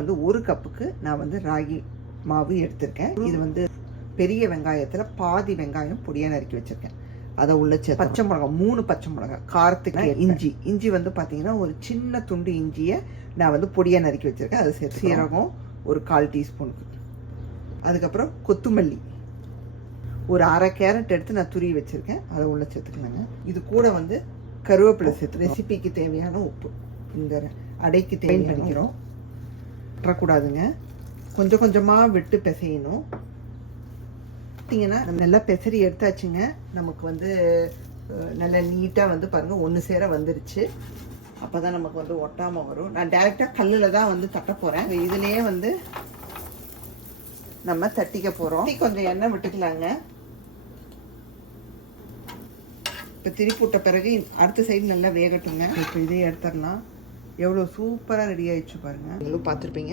வந்து 1 கப்புக்கு நான் வந்து ராகி மாவு எடுத்திருக்கேன். இது வந்து பெரிய வெங்காயத்தில் பாதி வெங்காயம் பொடியாக நறுக்கி வச்சுருக்கேன். அதை உள்ள சேர்த்து பச்சை மிளகா 3 பச்சை மிளகா காரத்துக்கு இஞ்சி வந்து பார்த்தீங்கன்னா ஒரு சின்ன துண்டு இஞ்சியை நான் வந்து பொடியாக நறுக்கி வச்சுருக்கேன். அதை சேர்த்து சீரகம் ஒரு 1/4 டீஸ்பூனுக்கு. அதுக்கப்புறம் கொத்தமல்லி ஒரு 1/2 கேரட் எடுத்து நான் துருவி வச்சுருக்கேன். அதை உள்ள சேர்த்துக்கலாங்க. இது கூட வந்து கருவேப்பிலை சேர்த்து ரெசிபிக்கு தேவையான உப்பு இந்த அடைக்கு தேவை பண்ணிக்கிறோம். விட்டுறக்கூடாதுங்க, கொஞ்சம் கொஞ்சமாக விட்டு பிசையணும். பார்த்தீங்கன்னா நல்லா பெசரி எடுத்தாச்சுங்க. நமக்கு வந்து நல்லா நீட்டாக வந்து பாருங்கள் ஒன்று சேர வந்துருச்சு. அப்போ தான் நமக்கு வந்து ஒட்டாமல் வரும். நான் டேரெக்டாக கல்லில் தான் வந்து தட்ட போகிறேன். இதுலேயே வந்து நம்ம தட்டிக்க போகிறோம். கொஞ்சம் எண்ணெய் விட்டுக்கலாங்க. இப்போ திருப்பி விட்ட பிறகு அடுத்த சைடு நல்லா வேகட்டுங்க. இப்போ இதே எடுத்துடலாம். எவ்வளோ சூப்பராக ரெடி ஆகிடுச்சு பாருங்கள். நீங்களும் பார்த்துருப்பீங்க.